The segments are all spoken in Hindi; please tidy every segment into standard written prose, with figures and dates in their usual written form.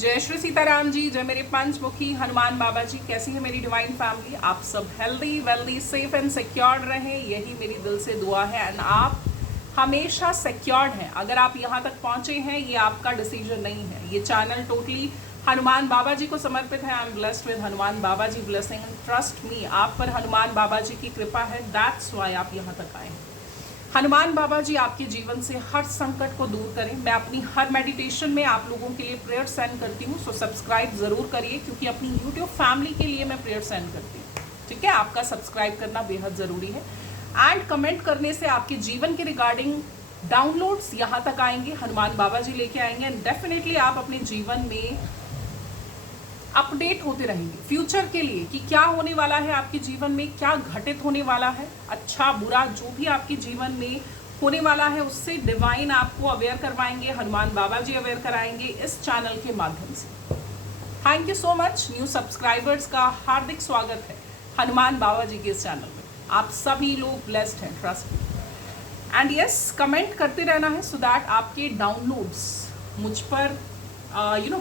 जय श्री सीताराम जी, जय मेरे पंचमुखी हनुमान बाबा जी। कैसी है मेरी डिवाइन फैमिली? आप सब healthy wealthy safe and secured रहें, यही मेरी दिल से दुआ है। एंड आप हमेशा सिक्योर्ड हैं। अगर आप यहाँ तक पहुँचे हैं, ये आपका डिसीजन नहीं है। ये चैनल टोटली हनुमान बाबा जी को समर्पित है। I am blessed with Hanuman Baba ji blessing. Trust me, आप पर हनुमान बाबा जी की कृपा है। दैट्स वाई आप यहाँ तक आए हैं। हनुमान बाबा जी आपके जीवन से हर संकट को दूर करें। मैं अपनी हर मेडिटेशन में आप लोगों के लिए प्रेयर सेंड करती हूँ, सो सब्सक्राइब ज़रूर करिए, क्योंकि अपनी यूट्यूब फैमिली के लिए मैं प्रेयर सेंड करती हूँ। ठीक है, आपका सब्सक्राइब करना बेहद ज़रूरी है। एंड कमेंट करने से आपके जीवन के रिगार्डिंग डाउनलोड्स यहाँ तक आएंगे, हनुमान बाबा जी लेके आएंगे। एंड डेफिनेटली आप अपने जीवन में अपडेट होते रहेंगे फ्यूचर के लिए कि क्या होने वाला है आपके जीवन में, क्या घटित होने वाला है, अच्छा बुरा जो भी आपके जीवन में होने वाला है उससे डिवाइन आपको अवेयर करवाएंगे, हनुमान बाबा जी अवेयर कराएंगे इस चैनल के माध्यम से। Thank you so much. New subscribers का हार्दिक स्वागत है हनुमान बाबा जी के इस चैनल में। आप सभी लोग ब्लेस्ड हैं, trust me. And yes, comment करते रहना है सो दैट आपके डाउनलोड्स मुझ पर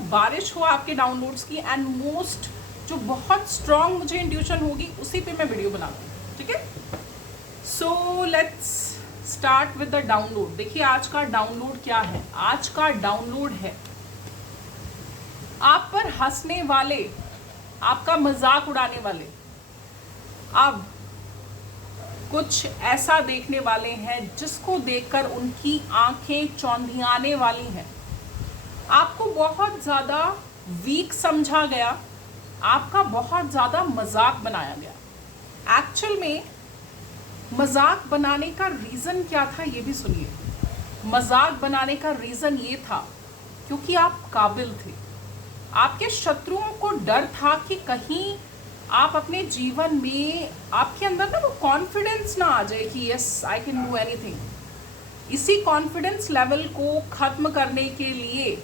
बारिश हो आपके डाउनलोड्स की। एंड मोस्ट जो बहुत स्ट्रॉन्ग मुझे इंट्यूशन होगी उसी पे मैं वीडियो बनाती हूँ। ठीक है, so let's start with the download. देखिए आज का डाउनलोड क्या है। आज का डाउनलोड है आप पर हंसने वाले, आपका मजाक उड़ाने वाले अब कुछ ऐसा देखने वाले हैं जिसको देखकर उनकी आंखें चौंधियाने वाली हैं। आपको बहुत ज़्यादा वीक समझा गया, आपका बहुत ज़्यादा मजाक बनाया गया। एक्चुअल में मजाक बनाने का रीज़न क्या था ये भी सुनिए। मजाक बनाने का रीज़न ये था क्योंकि आप काबिल थे। आपके शत्रुओं को डर था कि कहीं आप अपने जीवन में, आपके अंदर ना वो कॉन्फिडेंस ना आ जाए कि yes I can do anything. इसी कॉन्फिडेंस लेवल को ख़त्म करने के लिए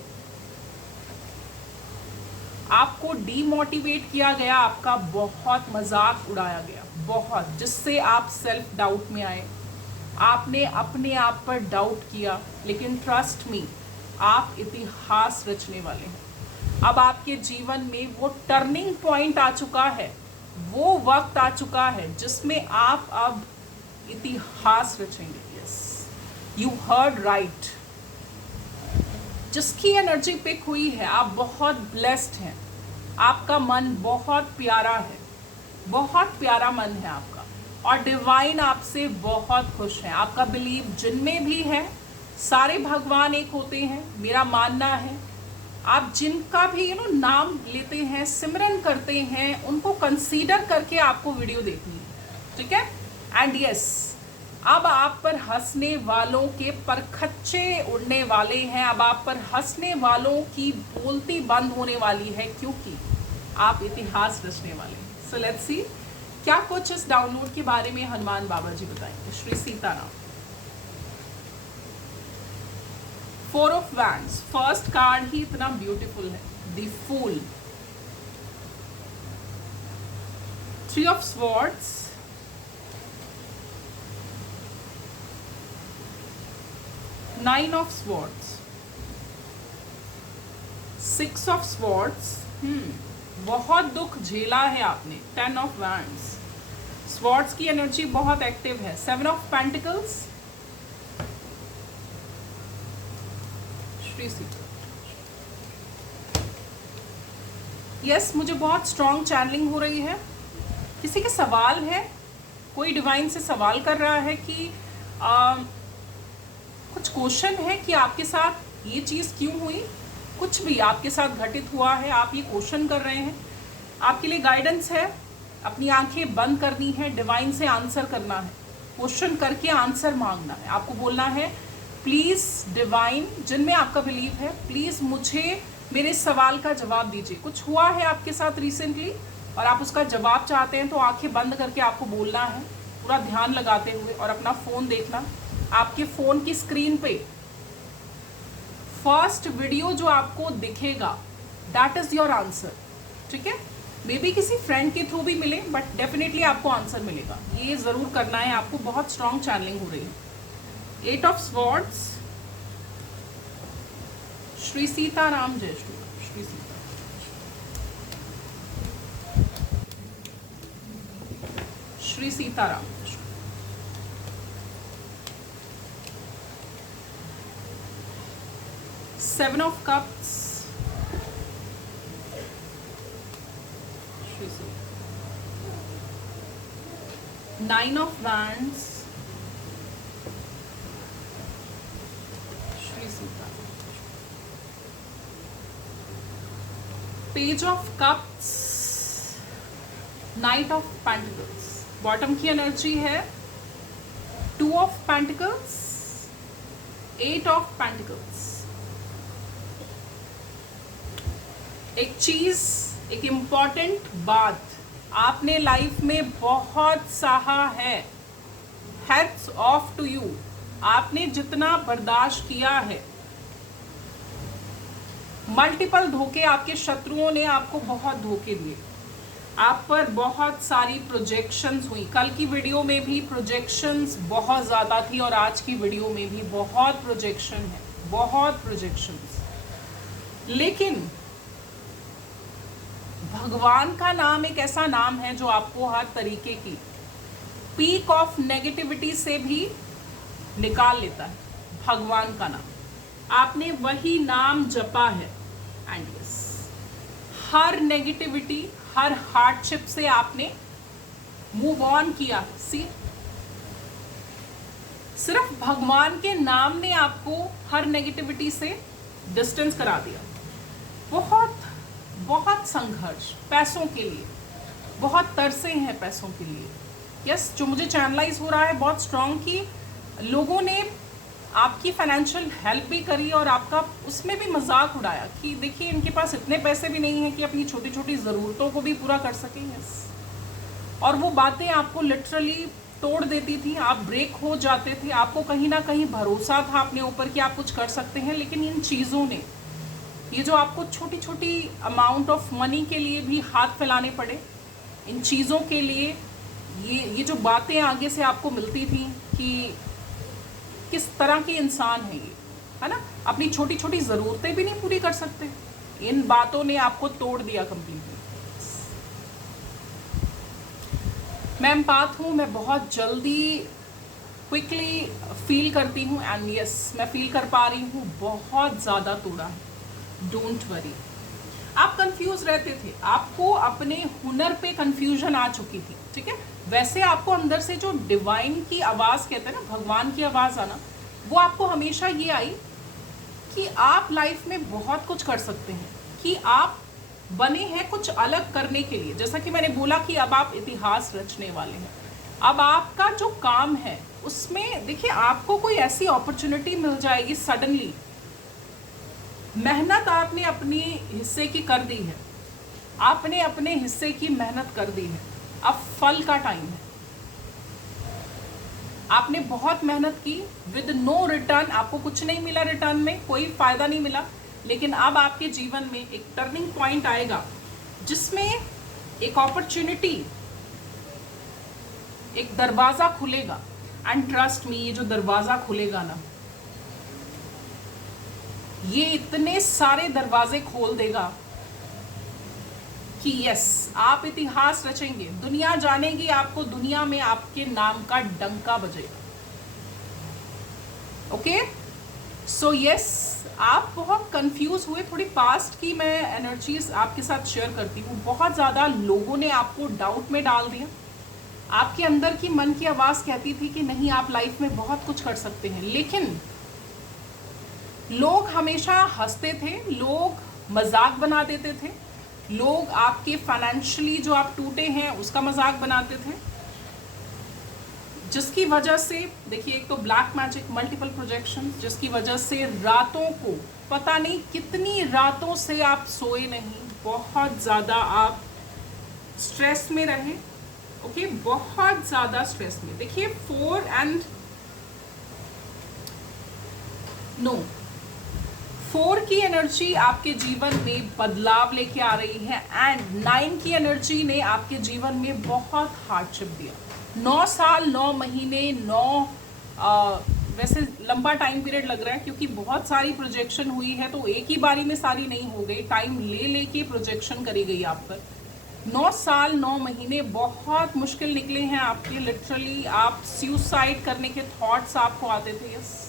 आपको डीमोटिवेट किया गया, आपका बहुत मजाक उड़ाया गया, बहुत, जिससे आप सेल्फ डाउट में आए। आपने अपने आप पर डाउट किया, लेकिन ट्रस्ट मी, आप इतिहास रचने वाले हैं। अब आपके जीवन में वो टर्निंग पॉइंट आ चुका है, वो वक्त आ चुका है जिसमें आप अब इतिहास रचेंगे। Yes, you heard right. जिसकी एनर्जी पिक हुई है, आप बहुत ब्लेस्ड हैं। आपका मन बहुत प्यारा है, बहुत प्यारा मन है आपका, और डिवाइन आपसे बहुत खुश है। आपका बिलीव जिनमें भी है, सारे भगवान एक होते हैं, मेरा मानना है। आप जिनका भी नाम लेते हैं, सिमरन करते हैं, उनको कंसीडर करके आपको वीडियो देखनी है। ठीक है, एंड यस, अब आप पर हंसने वालों के परखच्चे उड़ने वाले हैं। अब आप पर हंसने वालों की बोलती बंद होने वाली है, क्योंकि आप इतिहास रचने वाले हैं। सो लेट्स सी क्या कुछ इस डाउनलोड के बारे में हनुमान बाबा जी बताएंगे। Shri Sitaram. 4 of wands, first card ही इतना ब्यूटीफुल है, the fool. 3 of swords, 9 of swords, 6 of swords. बहुत दुख झेला है आपने। 10 ऑफ वैंड्स, स्वॉर्ड्स की एनर्जी बहुत एक्टिव है। 7 of pentacles, Shri Sita. Yes, मुझे बहुत स्ट्रॉन्ग चैनलिंग हो रही है। किसी के सवाल है, कोई डिवाइन से सवाल कर रहा है कि कुछ क्वेश्चन है कि आपके साथ ये चीज़ क्यों हुई, कुछ भी आपके साथ घटित हुआ है, आप ये क्वेश्चन कर रहे हैं। आपके लिए गाइडेंस है, अपनी आंखें बंद करनी है, डिवाइन से आंसर करना है, क्वेश्चन करके आंसर मांगना है। आपको बोलना है प्लीज़ डिवाइन, जिनमें आपका बिलीव है, प्लीज़ मुझे मेरे सवाल का जवाब दीजिए। कुछ हुआ है आपके साथ रिसेंटली और आप उसका जवाब चाहते हैं, तो आंखें बंद करके आपको बोलना है, पूरा ध्यान लगाते हुए, और अपना फ़ोन देखना। आपके फ़ोन की स्क्रीन पे फर्स्ट वीडियो जो आपको दिखेगा, दैट इज़ योर आंसर। ठीक है, मे बी किसी फ्रेंड के थ्रू भी मिले, बट डेफिनेटली आपको आंसर मिलेगा। ये ज़रूर करना है आपको। बहुत स्ट्रॉन्ग चैनलिंग हो रही है। 8 ऑफ स्वॉर्ड्स, श्री सीताराम, जय Shri Ram. Shri Sita. Shri Sitaram. 7 of Cups, Shri Sita. 9 of Wands, Shri Sita. Page of Cups, Knight of Pentacles. Bottom की एनर्जी है 2 of Pentacles, 8 of Pentacles. एक चीज, एक इम्पॉर्टेंट बात आपने लाइफ में बहुत सहा है, हैट्स ऑफ टू यू। आपने जितना बर्दाश्त किया है, मल्टीपल धोखे, आपके शत्रुओं ने आपको बहुत धोखे दिए, आप पर बहुत सारी प्रोजेक्शंस हुई। कल की वीडियो में भी प्रोजेक्शंस बहुत ज़्यादा थी और आज की वीडियो में भी बहुत प्रोजेक्शन है, बहुत प्रोजेक्शंस। लेकिन भगवान का नाम एक ऐसा नाम है जो आपको हर तरीके की पीक ऑफ नेगेटिविटी से भी निकाल लेता है। भगवान का नाम, आपने वही नाम जपा है and yes, her negativity, her hardship से आपने मूव ऑन किया। सिर्फ भगवान के नाम ने आपको हर नेगेटिविटी से डिस्टेंस करा दिया। बहुत बहुत संघर्ष पैसों के लिए, बहुत तरसे हैं पैसों के लिए। यस, जो मुझे चैनलाइज हो रहा है बहुत स्ट्रांग कि लोगों ने आपकी फाइनेंशियल हेल्प भी करी और आपका उसमें भी मजाक उड़ाया कि देखिए इनके पास इतने पैसे भी नहीं हैं कि अपनी छोटी छोटी ज़रूरतों को भी पूरा कर सकें। यस, और वो बातें आपको लिटरली तोड़ देती थी, आप ब्रेक हो जाते थे। आपको कहीं ना कहीं भरोसा था अपने ऊपर कि आप कुछ कर सकते हैं, लेकिन इन चीज़ों ने, ये जो आपको छोटी छोटी अमाउंट ऑफ मनी के लिए भी हाथ फैलाने पड़े, इन चीज़ों के लिए ये जो बातें आगे से आपको मिलती थी कि किस तरह के इंसान है ये, है ना, अपनी छोटी छोटी ज़रूरतें भी नहीं पूरी कर सकते, इन बातों ने आपको तोड़ दिया कंप्लीटली। मैं एम्पैथ हूँ, मैं बहुत जल्दी क्विकली फील करती हूँ एंड यस, मैं फील कर पा रही हूँ बहुत ज़्यादा तोड़ा है। डोंट वरी, आप कंफ्यूज रहते थे, आपको अपने हुनर पे कंफ्यूजन आ चुकी थी, ठीक है। वैसे आपको अंदर से जो डिवाइन की आवाज़ कहते हैं ना, भगवान की आवाज़ आना, वो आपको हमेशा ये आई कि आप लाइफ में बहुत कुछ कर सकते हैं, कि आप बने हैं कुछ अलग करने के लिए। जैसा कि मैंने बोला कि अब आप इतिहास रचने वाले हैं। अब आपका जो काम है उसमें देखिए, आपको कोई ऐसी अपॉर्चुनिटी मिल जाएगी सडनली। मेहनत आपने अपनी हिस्से की कर दी है, आपने अपने हिस्से की मेहनत कर दी है, अब फल का टाइम है। आपने बहुत मेहनत की विद नो रिटर्न, आपको कुछ नहीं मिला रिटर्न में, कोई फायदा नहीं मिला, लेकिन अब आपके जीवन में एक टर्निंग पॉइंट आएगा जिसमें एक अपॉर्चुनिटी, एक दरवाजा खुलेगा। एंड ट्रस्ट मी, ये जो दरवाजा खुलेगा ना, ये इतने सारे दरवाजे खोल देगा कि यस, आप इतिहास रचेंगे, दुनिया जानेगी आपको, दुनिया में आपके नाम का डंका बजेगा। ओके, सो यस, आप बहुत कंफ्यूज हुए। थोड़ी पास्ट की मैं एनर्जीज आपके साथ शेयर करती हूँ। बहुत ज़्यादा लोगों ने आपको डाउट में डाल दिया। आपके अंदर की मन की आवाज़ कहती थी कि नहीं, आप लाइफ में बहुत कुछ कर सकते हैं, लेकिन लोग हमेशा हंसते थे, लोग मजाक बना देते थे, लोग आपके फाइनेंशियली जो आप टूटे हैं उसका मजाक बनाते थे, जिसकी वजह से देखिए, एक तो ब्लैक मैजिक, मल्टीपल प्रोजेक्शन, जिसकी वजह से रातों को पता नहीं कितनी रातों से आप सोए नहीं, बहुत ज़्यादा आप स्ट्रेस में रहे। ओके, बहुत ज़्यादा स्ट्रेस में। देखिए 4 एंड नो, 4 की एनर्जी आपके जीवन में बदलाव लेके आ रही है एंड 9 की एनर्जी ने आपके जीवन में बहुत हार्डशिप दिया। 9 साल, 9 महीने, 9 वैसे लंबा टाइम पीरियड लग रहा है क्योंकि बहुत सारी प्रोजेक्शन हुई है, तो एक ही बारी में सारी नहीं हो गई, टाइम ले लेके प्रोजेक्शन करी गई आप पर। 9 साल 9 महीने बहुत मुश्किल निकले हैं आपके। लिटरली आप सुसाइड करने के थॉट्स आपको आते थे, यस,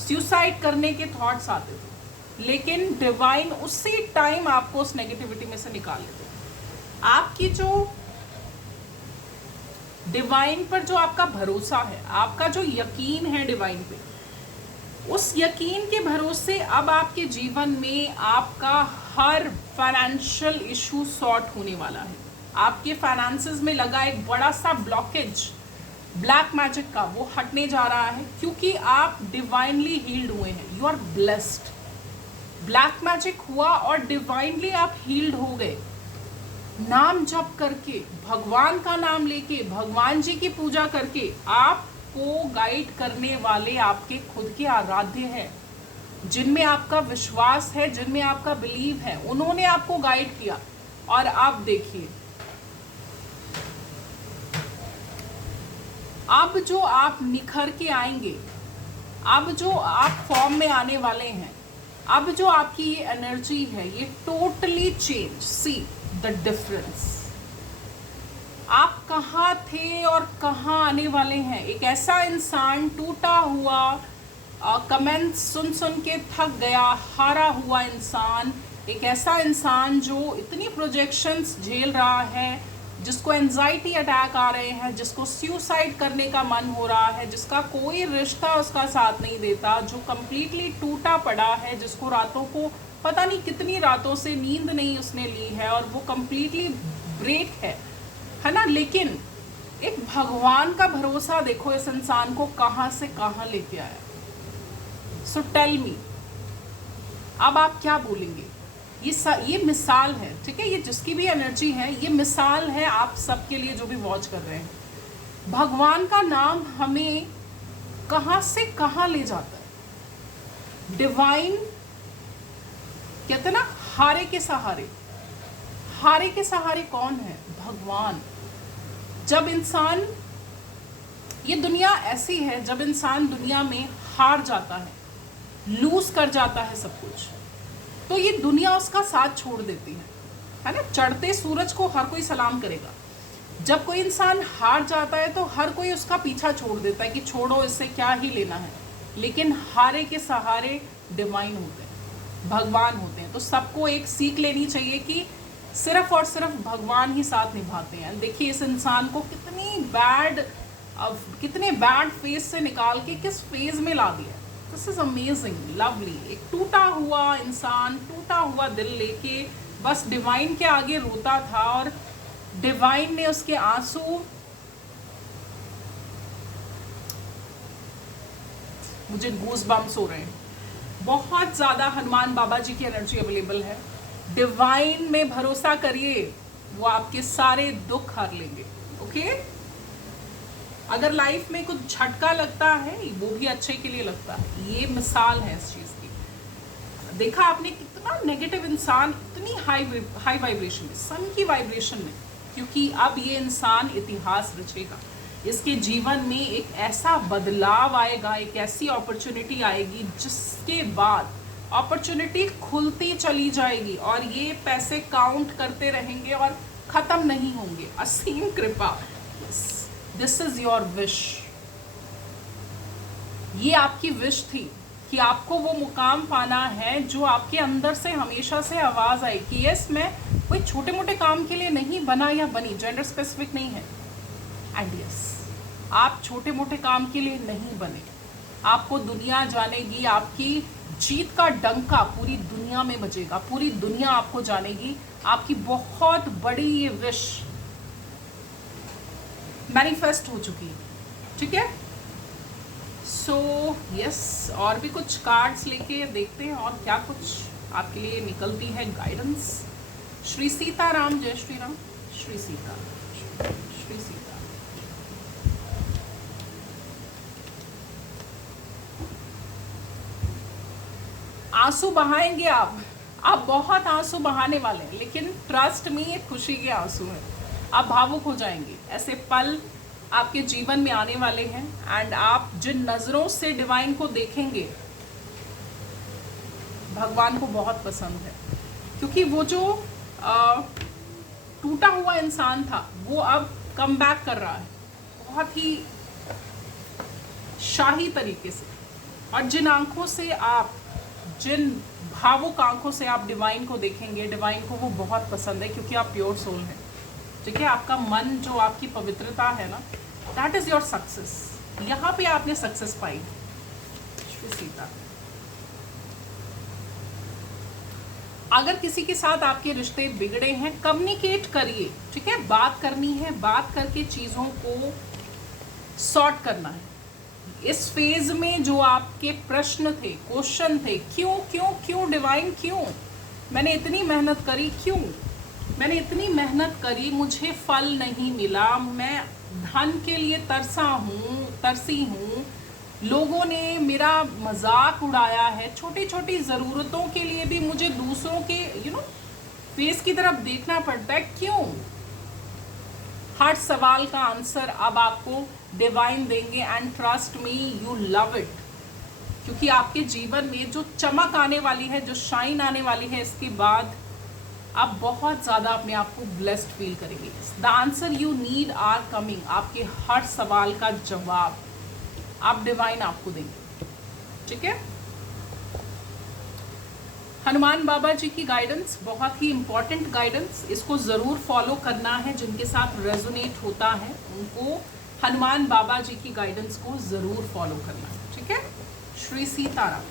सुसाइड करने के थॉट्स आते थे, लेकिन डिवाइन उसी टाइम आपको उस नेगेटिविटी में से निकाल लेते। आपकी जो डिवाइन पर जो आपका भरोसा है, आपका जो यकीन है डिवाइन पे, उस यकीन के भरोसे अब आपके जीवन में आपका हर फाइनेंशियल इशू सॉर्ट होने वाला है। आपके फाइनेंसेस में लगा एक बड़ा सा ब्लॉकेज ब्लैक मैजिक का, वो हटने जा रहा है क्योंकि आप डिवाइनली हील्ड हुए हैं। You are blessed. Black magic हुआ और डिवाइनली आप हील्ड हो गए। नाम जप करके, भगवान का नाम लेके, भगवान जी की पूजा करके आपको गाइड करने वाले आपके खुद के आराध्य हैं, जिनमें आपका विश्वास है, जिनमें आपका बिलीव है, उन्होंने आपको गाइड किया। और आप देखिए, अब जो आप निखर के आएंगे, अब जो आप फॉर्म में आने वाले हैं, अब जो आपकी ये एनर्जी है, ये totally change. See the difference. आप कहाँ थे और कहाँ आने वाले हैं। एक ऐसा इंसान, टूटा हुआ, कमेंट्स सुन सुन के थक गया, हारा हुआ इंसान, एक ऐसा इंसान जो इतनी प्रोजेक्शंस झेल रहा है, जिसको एंजाइटी अटैक आ रहे हैं, जिसको सुसाइड करने का मन हो रहा है, जिसका कोई रिश्ता उसका साथ नहीं देता, जो कम्प्लीटली टूटा पड़ा है, जिसको रातों को पता नहीं कितनी रातों से नींद नहीं उसने ली है और वो कम्प्लीटली ब्रेक है ना। लेकिन एक भगवान का भरोसा देखो इस इंसान को कहाँ से कहाँ लेके आया। सो टेल मी, अब आप क्या बोलेंगे। ये मिसाल है, ठीक है, ये जिसकी भी एनर्जी है, ये मिसाल है आप सबके लिए जो भी वॉच कर रहे हैं। भगवान का नाम हमें कहाँ से कहाँ ले जाता है। डिवाइन कहते हैं ना, हारे के सहारे। हारे के सहारे कौन है? भगवान। जब इंसान, ये दुनिया ऐसी है, जब इंसान दुनिया में हार जाता है, लूज कर जाता है सब कुछ, तो ये दुनिया उसका साथ छोड़ देती है ना। चढ़ते सूरज को हर कोई सलाम करेगा। जब कोई इंसान हार जाता है तो हर कोई उसका पीछा छोड़ देता है कि छोड़ो, इससे क्या ही लेना है। लेकिन हारे के सहारे डिवाइन होते हैं, भगवान होते हैं। तो सबको एक सीख लेनी चाहिए कि सिर्फ और सिर्फ भगवान ही साथ निभाते हैं। देखिए इस इंसान को कितने बैड फेज से निकाल के किस फेज में ला दिया। This is amazing, lovely. एक टूटा हुआ इंसान, टूटा हुआ दिल लेके बस डिवाइन के आगे रोता था और डिवाइन ने उसके आंसू, मुझे गूज बम्स हो रहे हैं। बहुत ज़्यादा हनुमान बाबा जी की एनर्जी अवेलेबल है। डिवाइन में भरोसा करिए, वो आपके सारे दुख हर लेंगे। ओके, अगर लाइफ में कुछ झटका लगता है वो भी अच्छे के लिए लगता है। ये मिसाल है इस चीज़ की। देखा आपने कितना नेगेटिव इंसान इतनी हाई वाइब्रेशन में, सन की वाइब्रेशन में, क्योंकि अब ये इंसान इतिहास रचेगा। इसके जीवन में एक ऐसा बदलाव आएगा, एक ऐसी अपॉर्चुनिटी आएगी जिसके बाद अपॉर्चुनिटी खुलती चली जाएगी और ये पैसे काउंट करते रहेंगे और ख़त्म नहीं होंगे। असीम कृपा। This is your wish. ये आपकी विश थी कि आपको वो मुकाम पाना है जो आपके अंदर से हमेशा से आवाज़ आई कि यस, मैं कोई छोटे मोटे काम के लिए नहीं बना या बनी, जेंडर स्पेसिफिक नहीं है। एंड यस, आप छोटे मोटे काम के लिए नहीं बने। आपको दुनिया जानेगी, आपकी जीत का डंका पूरी दुनिया में बजेगा, पूरी दुनिया आपको जानेगी। आपकी बहुत बड़ी ये विश मैनिफेस्ट हो चुकी है, ठीक है। सो यस, और भी कुछ कार्ड्स लेके देखते हैं और क्या कुछ आपके लिए निकलती है गाइडेंस। श्री सीताराम, जय श्री राम। श्री सीता, श्री सीता। आंसू बहाएंगे आप बहुत आंसू बहाने वाले हैं, लेकिन ट्रस्ट में ये खुशी के आंसू हैं। आप भावुक हो जाएंगे। ऐसे पल आपके जीवन में आने वाले हैं। एंड आप जिन नज़रों से डिवाइन को देखेंगे, भगवान को बहुत पसंद है, क्योंकि वो जो टूटा हुआ इंसान था वो अब कम बैक कर रहा है बहुत ही शाही तरीके से। और जिन आंखों से आप, जिन भावुक आंखों से आप डिवाइन को देखेंगे, डिवाइन को वो बहुत पसंद है, क्योंकि आप प्योर सोल हैं। ठीक है, आपका मन, जो आपकी पवित्रता है ना, दैट इज योर सक्सेस। यहाँ पे आपने सक्सेस पाई। श्री सीता। अगर किसी के साथ आपके रिश्ते बिगड़े हैं, कम्युनिकेट करिए। ठीक है, बात करनी है, बात करके चीज़ों को सॉर्ट करना है। इस फेज में जो आपके प्रश्न थे, क्वेश्चन थे, क्यों क्यों क्यों डिवाइन, क्यों मैंने इतनी मेहनत करी, क्यों मैंने इतनी मेहनत करी, मुझे फल नहीं मिला, मैं धन के लिए तरसी हूँ, लोगों ने मेरा मजाक उड़ाया है, छोटी छोटी ज़रूरतों के लिए भी मुझे दूसरों के फेस की तरफ देखना पड़ता है, क्यों? हर सवाल का आंसर अब आपको डिवाइन देंगे। And trust me, you love it, क्योंकि आपके जीवन में जो चमक आने वाली है, जो शाइन आने वाली है, इसके बाद आप बहुत ज़्यादा अपने आप को ब्लेस्ड फील करेंगे। The answer you need are coming. आपके हर सवाल का जवाब आप डिवाइन आपको देंगे। ठीक है, हनुमान बाबा जी की गाइडेंस बहुत ही इंपॉर्टेंट गाइडेंस, इसको ज़रूर फॉलो करना है। जिनके साथ रेजोनेट होता है उनको हनुमान बाबा जी की गाइडेंस को ज़रूर फॉलो करना है। ठीक है, श्री सीताराम,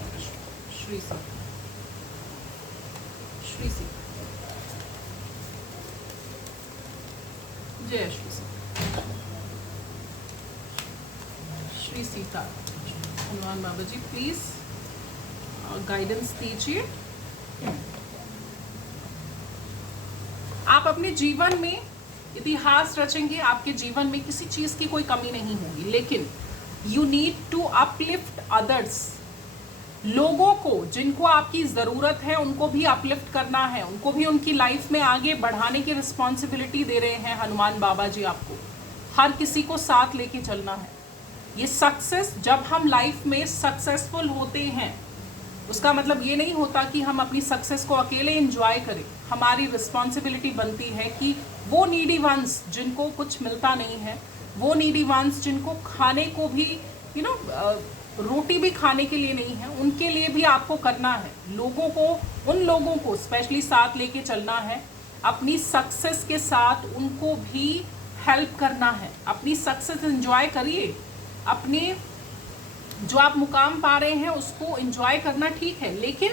श्री सीता, श्री सीता, जय श्री सीता, श्री सीता। हनुमान बाबा जी प्लीज गाइडेंस दीजिए। आप अपने जीवन में इतिहास रचेंगे, आपके जीवन में किसी चीज की कोई कमी नहीं होगी, लेकिन you need to uplift others. लोगों को, जिनको आपकी ज़रूरत है, उनको भी अपलिफ्ट करना है, उनको भी उनकी लाइफ में आगे बढ़ाने की रिस्पॉन्सिबिलिटी दे रहे हैं हनुमान बाबा जी आपको। हर किसी को साथ लेके चलना है। ये सक्सेस, जब हम लाइफ में सक्सेसफुल होते हैं, उसका मतलब ये नहीं होता कि हम अपनी सक्सेस को अकेले एंजॉय करें। हमारी रिस्पॉन्सिबिलिटी बनती है कि वो नीडी वंस जिनको कुछ मिलता नहीं है, वो नीडी वंस जिनको खाने को भी रोटी भी खाने के लिए नहीं है, उनके लिए भी आपको करना है। उन लोगों को स्पेशली साथ लेके चलना है। अपनी सक्सेस के साथ उनको भी हेल्प करना है। अपनी सक्सेस एंजॉय करिए, अपने जो आप मुकाम पा रहे हैं उसको एंजॉय करना ठीक है, लेकिन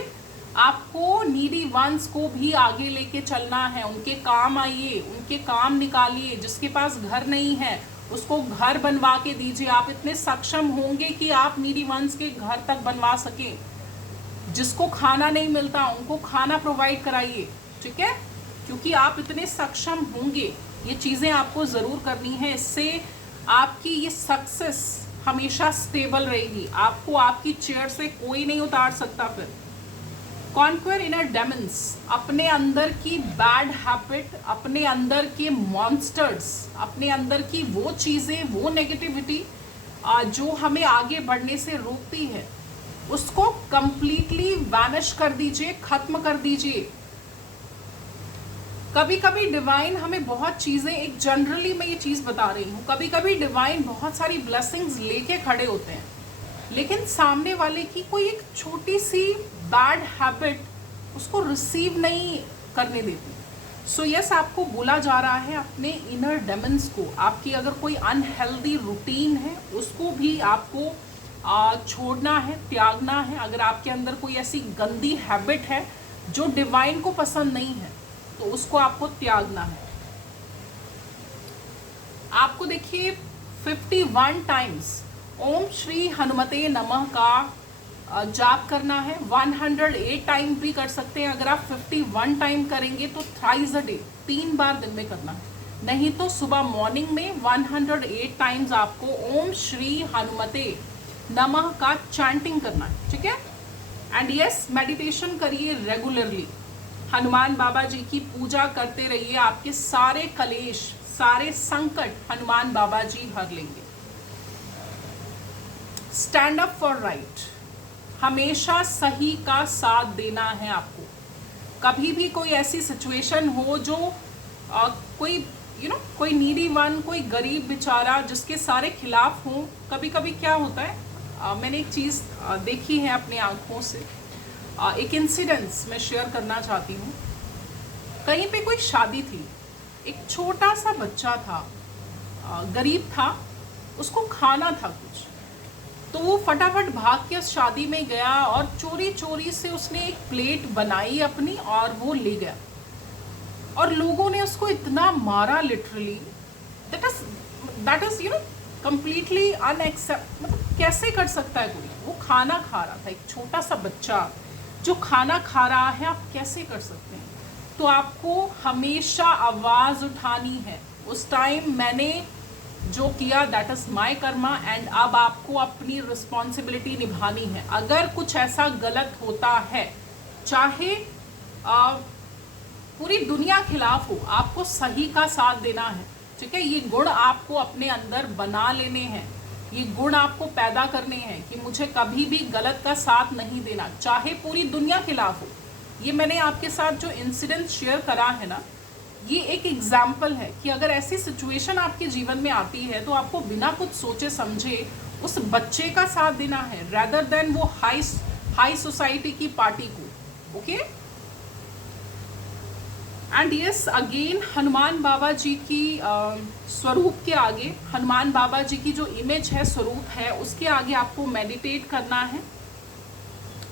आपको नीडी वंस को भी आगे लेके चलना है। उनके काम आइए, उनके काम निकालिए। जिसके पास घर नहीं है उसको घर बनवा के दीजिए। आप इतने सक्षम होंगे कि आप नीडी वंस के घर तक बनवा सकें। जिसको खाना नहीं मिलता उनको खाना प्रोवाइड कराइए। ठीक है, क्योंकि आप इतने सक्षम होंगे। ये चीज़ें आपको ज़रूर करनी है। इससे आपकी ये सक्सेस हमेशा स्टेबल रहेगी। आपको आपकी चेयर से कोई नहीं उतार सकता। फिर कॉन्क्वेर इनर डेमन्स, अपने अंदर की बैड हैबिट, अपने अंदर के मॉन्स्टर्स, अपने अंदर की वो चीज़ें, वो नेगेटिविटी जो हमें आगे बढ़ने से रोकती है, उसको कंप्लीटली वैनिश कर दीजिए, खत्म कर दीजिए। कभी कभी डिवाइन हमें बहुत चीज़ें, एक जनरली मैं ये चीज़ बता रही हूँ, कभी कभी डिवाइन बहुत सारी ब्लेसिंग्स लेके खड़े होते हैं, लेकिन सामने वाले की कोई एक छोटी सी बैड हैबिट उसको रिसीव नहीं करने देती। सो यस, आपको बोला जा रहा है अपने इनर डेमन्स को, आपकी अगर कोई अनहेल्दी रूटीन है उसको भी आपको छोड़ना है, त्यागना है। अगर आपके अंदर कोई ऐसी गंदी हैबिट है जो डिवाइन को पसंद नहीं है तो उसको आपको त्यागना है। आपको देखिए 51 टाइम्स ओम श्री हनुमते नमः का जाप करना है। 108 टाइम भी कर सकते हैं। अगर आप 51 टाइम करेंगे तो थ्राइस अ डे, 3 बार दिन में करना है। नहीं तो सुबह मॉर्निंग में 108 टाइम्स आपको ओम श्री हनुमते नमः का चैंटिंग करना है। ठीक है, एंड यस, मेडिटेशन करिए रेगुलरली। हनुमान बाबा जी की पूजा करते रहिए। आपके सारे कलेश, सारे संकट हनुमान बाबा जी हर लेंगे। स्टैंड अप फॉर राइट, हमेशा सही का साथ देना है आपको। कभी भी कोई ऐसी सिचुएशन हो जो कोई कोई नीडी वन, कोई गरीब बेचारा जिसके सारे खिलाफ हों, कभी कभी क्या होता है, मैंने एक चीज़ देखी है अपनी आंखों से। एक इंसिडेंस मैं शेयर करना चाहती हूँ। कहीं पे कोई शादी थी, एक छोटा सा बच्चा था, गरीब था, उसको खाना था कुछ, तो वो फटाफट भाग के उस शादी में गया और चोरी चोरी से उसने एक प्लेट बनाई अपनी और वो ले गया। और लोगों ने उसको इतना मारा, लिटरली दैट इज कंप्लीटली अनएक्सेप्ट। मतलब कैसे कर सकता है कोई? वो खाना खा रहा था, एक छोटा सा बच्चा जो खाना खा रहा है, आप कैसे कर सकते हैं? तो आपको हमेशा आवाज़ उठानी है। उस टाइम मैंने जो किया, that is my Karma, and अब आपको अपनी रिस्पॉन्सिबिलिटी निभानी है। अगर कुछ ऐसा गलत होता है, चाहे पूरी दुनिया खिलाफ हो, आपको सही का साथ देना है। ठीक है, ये गुण आपको अपने अंदर बना लेने हैं, ये गुण आपको पैदा करने हैं कि मुझे कभी भी गलत का साथ नहीं देना, चाहे पूरी दुनिया खिलाफ हो। ये मैंने आपके साथ जो इंसिडेंट शेयर करा है ना, ये एक एग्जाम्पल है कि अगर ऐसी सिचुएशन आपके जीवन में आती है तो आपको बिना कुछ सोचे समझे उस बच्चे का साथ देना है, रेदर देन वो हाई सोसाइटी की पार्टी को। Okay, and yes, again Hanuman Baba ji की स्वरूप के आगे, हनुमान बाबा जी की जो इमेज है, स्वरूप है, उसके आगे आपको मेडिटेट करना है।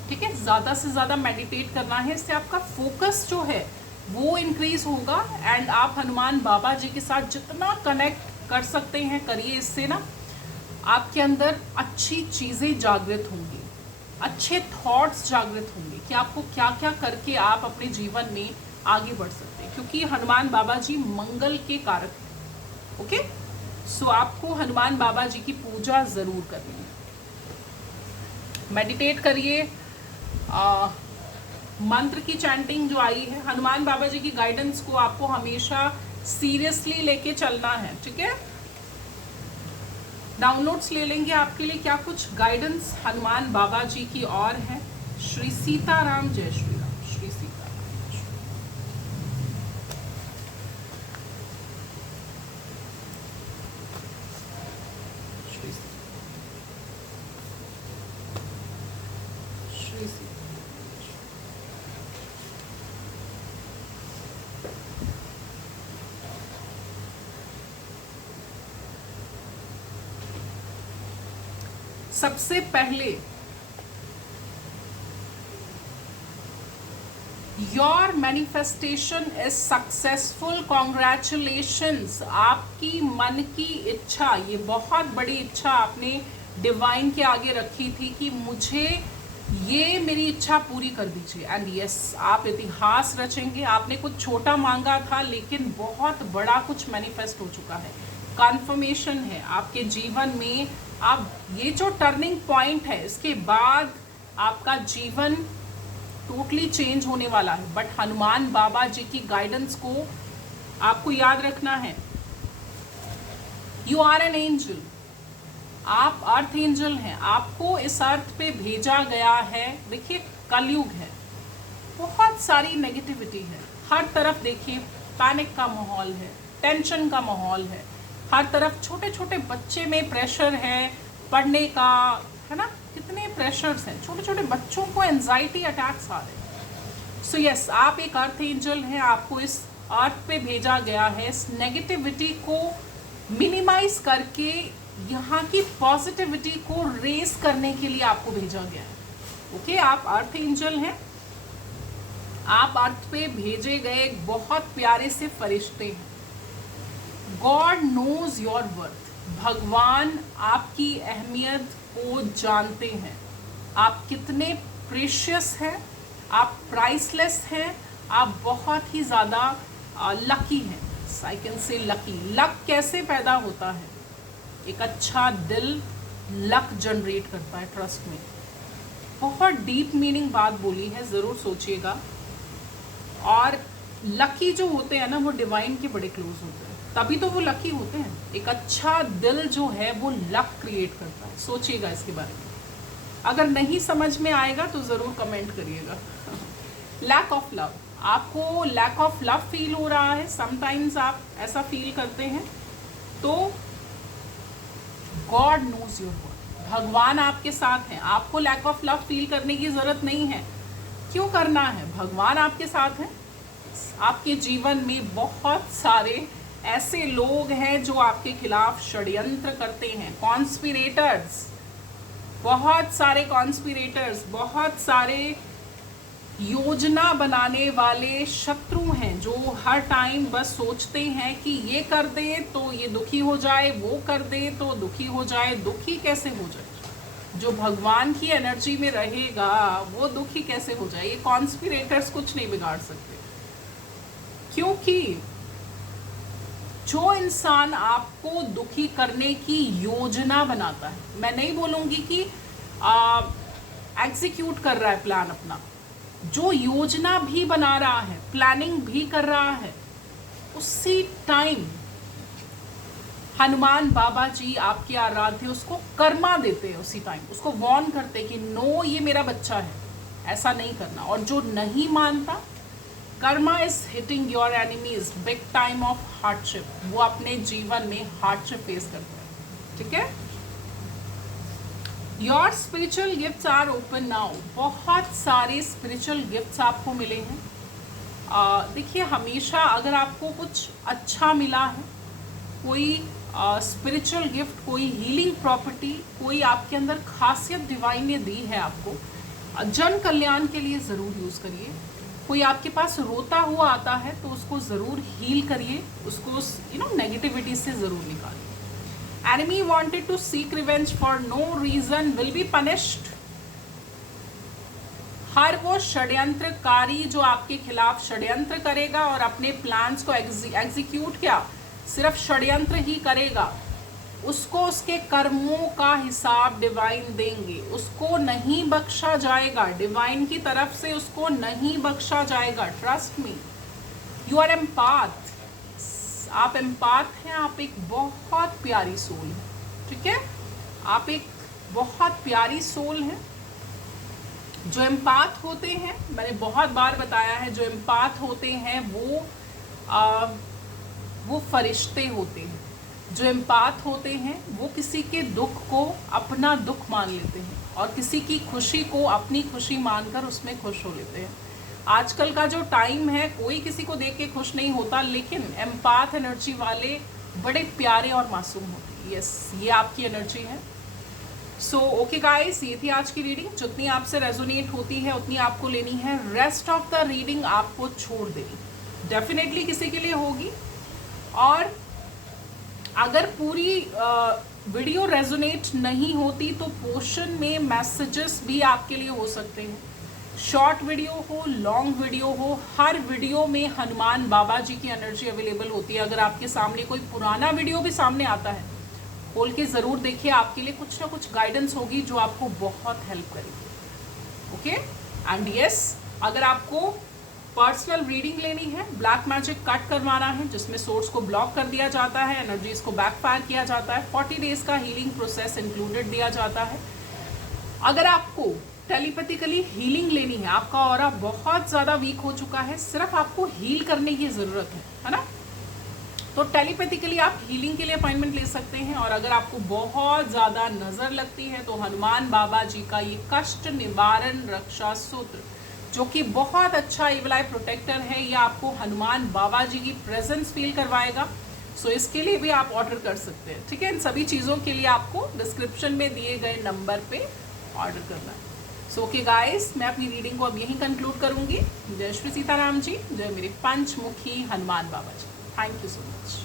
ठीक है, ज़्यादा से ज़्यादा मेडिटेट करना है, इससे आपका फोकस जो है वो इंक्रीज होगा एंड आप हनुमान बाबा जी के साथ जितना कनेक्ट कर सकते हैं करिए। इससे ना आपके अंदर अच्छी चीज़ें जागृत होंगी, अच्छे थॉट्स जागृत होंगे कि आपको क्या क्या करके आप अपने जीवन में आगे बढ़ सकते हैं, क्योंकि हनुमान बाबा जी मंगल के कारक हैं। ओके, सो आपको हनुमान बाबा जी की पूजा ज़रूर करनी है। मेडिटेट करिए, मंत्र की चैंटिंग जो आई है, हनुमान बाबा जी की गाइडेंस को आपको हमेशा सीरियसली लेके चलना है। ठीक है, डाउनलोड्स ले लेंगे आपके लिए क्या कुछ गाइडेंस हनुमान बाबा जी की और है। श्री सीताराम, जय श्री राम, श्री सीताराम। श्री सीताराम। सबसे पहले your manifestation is successful, congratulations. आपकी मन की इच्छा, ये बहुत बड़ी इच्छा आपने डिवाइन के आगे रखी थी कि मुझे ये मेरी इच्छा पूरी कर दीजिए, एंड यस, आप इतिहास रचेंगे। आपने कुछ छोटा मांगा था लेकिन बहुत बड़ा कुछ मैनिफेस्ट हो चुका है, कन्फर्मेशन है आपके जीवन में। अब ये जो टर्निंग पॉइंट है, इसके बाद आपका जीवन टोटली चेंज होने वाला है। बट हनुमान बाबा जी की गाइडेंस को आपको याद रखना है। यू आर एन एंजल, आप अर्थ एंजल हैं, आपको इस अर्थ पे भेजा गया है। देखिए, कलयुग है, बहुत सारी नेगेटिविटी है, हर तरफ देखिए पैनिक का माहौल है, टेंशन का माहौल है, हर तरफ छोटे छोटे बच्चे में प्रेशर है पढ़ने का, है ना, कितने प्रेशर्स हैं, छोटे छोटे बच्चों को एंजाइटी अटैक्स आ रहे हैं। सो यस, आप एक अर्थ एंजल हैं, आपको इस अर्थ पे भेजा गया है इस नेगेटिविटी को मिनिमाइज करके यहाँ की पॉजिटिविटी को रेस करने के लिए आपको भेजा गया है। ओके, आप अर्थ एंजल हैं, आप अर्थ पे भेजे गए एक बहुत प्यारे से फरिश्ते हैं। गॉड नोज योर वर्थ, भगवान आपकी अहमियत को जानते हैं, आप कितने प्रेशियस हैं, आप प्राइसलेस हैं, आप बहुत ही ज़्यादा लकी हैं। I can say lucky. Luck कैसे पैदा होता है? एक अच्छा दिल लक जनरेट करता है, ट्रस्ट में। बहुत डीप मीनिंग बात बोली है, ज़रूर सोचिएगा। और लकी जो होते हैं ना, वो डिवाइन के बड़े क्लोज होते हैं। तभी तो वो लकी होते हैं। एक अच्छा दिल जो है वो लक क्रिएट करता है। सोचिएगा इसके बारे में। अगर नहीं समझ में आएगा तो ज़रूर कमेंट करिएगा। लैक ऑफ लव, आपको लैक ऑफ लव फील हो रहा है, समटाइम्स आप ऐसा फील करते हैं, तो गॉड नोज योर वर्थ, भगवान आपके साथ हैं। आपको लैक ऑफ लव फील करने की ज़रूरत नहीं है। क्यों करना है? भगवान आपके साथ हैं। आपके जीवन में बहुत सारे ऐसे लोग हैं जो आपके खिलाफ षड्यंत्र करते हैं, कॉन्स्पिरेटर्स, बहुत सारे कॉन्स्पिरेटर्स, बहुत सारे योजना बनाने वाले शत्रु हैं जो हर टाइम बस सोचते हैं कि ये कर दे तो ये दुखी हो जाए, वो कर दे तो दुखी हो जाए। दुखी कैसे हो जाए? जो भगवान की एनर्जी में रहेगा वो दुखी कैसे हो जाए? ये कॉन्स्पिरेटर्स कुछ नहीं बिगाड़ सकते, क्योंकि जो इंसान आपको दुखी करने की योजना बनाता है, मैं नहीं बोलूँगी कि एग्जीक्यूट कर रहा है प्लान अपना, जो योजना भी बना रहा है, प्लानिंग भी कर रहा है, उसी टाइम हनुमान बाबा जी आपके आराध्य उसको कर्मा देते हैं। उसी टाइम उसको वार्न करते हैं कि नो, ये मेरा बच्चा है, ऐसा नहीं करना। और जो नहीं मानता, karma is hitting your enemies big time of hardship, वो अपने जीवन में हार्डशिप फेस करता है। ठीक है? Your spiritual gifts are open now, बहुत सारे स्पिरिचुअल गिफ्ट्स आपको मिले हैं। देखिए, हमेशा अगर आपको कुछ अच्छा मिला है, कोई स्पिरिचुअल गिफ्ट, कोई हीलिंग प्रॉपर्टी, कोई आपके अंदर खासियत डिवाइन ने दी है आपको, जन कल्याण के लिए ज़रूर यूज़ करिए। कोई आपके पास रोता हुआ आता है तो उसको ज़रूर हील करिए, उसको नेगेटिविटी से ज़रूर निकालिए। Enemy wanted to seek revenge for no reason will be punished. हर वो षड्यंत्रकारी जो आपके खिलाफ षड्यंत्र करेगा और अपने प्लान्स को एग्जीक्यूट क्या सिर्फ षड्यंत्र ही करेगा, उसको उसके कर्मों का हिसाब डिवाइन देंगे। उसको नहीं बख्शा जाएगा, डिवाइन की तरफ से उसको नहीं बख्शा जाएगा। ट्रस्ट मी, यू आर एम्पाथ, आप एम्पाथ हैं। आप एक बहुत प्यारी सोल है। ठीक है? आप एक बहुत प्यारी सोल है। जो एम्पाथ होते हैं, मैंने बहुत बार बताया है, जो एम्पाथ होते हैं वो फरिश्ते होते हैं। जो एम्पाथ होते हैं वो किसी के दुख को अपना दुख मान लेते हैं और किसी की खुशी को अपनी खुशी मानकर उसमें खुश हो लेते हैं। आजकल का जो टाइम है, कोई किसी को देख के खुश नहीं होता, लेकिन एम्पाथ एनर्जी वाले बड़े प्यारे और मासूम होते हैं। यस, ये आपकी एनर्जी है। सो ओके गाइस, ये थी आज की रीडिंग। जितनी आपसे रेजोनेट होती है उतनी आपको लेनी है, रेस्ट ऑफ द रीडिंग आपको छोड़ देनी। डेफिनेटली किसी के लिए होगी, और अगर पूरी वीडियो रेजोनेट नहीं होती तो पोर्शन में मैसेजेस भी आपके लिए हो सकते हैं। शॉर्ट वीडियो हो, लॉन्ग वीडियो हो, हर वीडियो में हनुमान बाबा जी की एनर्जी अवेलेबल होती है। अगर आपके सामने कोई पुराना वीडियो भी सामने आता है, खोल के ज़रूर देखिए, आपके लिए कुछ ना कुछ गाइडेंस होगी जो आपको बहुत हेल्प करेगी। ओके? एंड यस, अगर आपको पर्सनल रीडिंग लेनी है, ब्लैक मैजिक कट करवाना है जिसमें सोर्स को ब्लॉक कर दिया जाता है, एनर्जीज को बैकफायर किया जाता है, 40 डेज का हीलिंग प्रोसेस इंक्लूडेड दिया जाता है। अगर आपको टेलीपैथिकली हीलिंग लेनी है, आपका ऑरा बहुत ज़्यादा वीक हो चुका है, सिर्फ आपको हील करने की ज़रूरत है ना, तो टेलीपैथिकली आप हीलिंग के लिए अपॉइंटमेंट ले सकते हैं। और अगर आपको बहुत ज़्यादा नज़र लगती है तो हनुमान बाबा जी का ये कष्ट निवारण रक्षा सूत्र, जो कि बहुत अच्छा इविल आई प्रोटेक्टर है, ये आपको हनुमान बाबा जी की प्रेजेंस फील करवाएगा। सो इसके लिए भी आप ऑर्डर कर सकते हैं। ठीक है? इन सभी चीज़ों के लिए आपको डिस्क्रिप्शन में दिए गए नंबर पे ऑर्डर करना है। सो ओके गाइस, मैं अपनी रीडिंग को अब यहीं कंक्लूड करूंगी। जय श्री सीताराम जी, जय मेरे पंचमुखी Hanuman Baba ji. Thank you so much.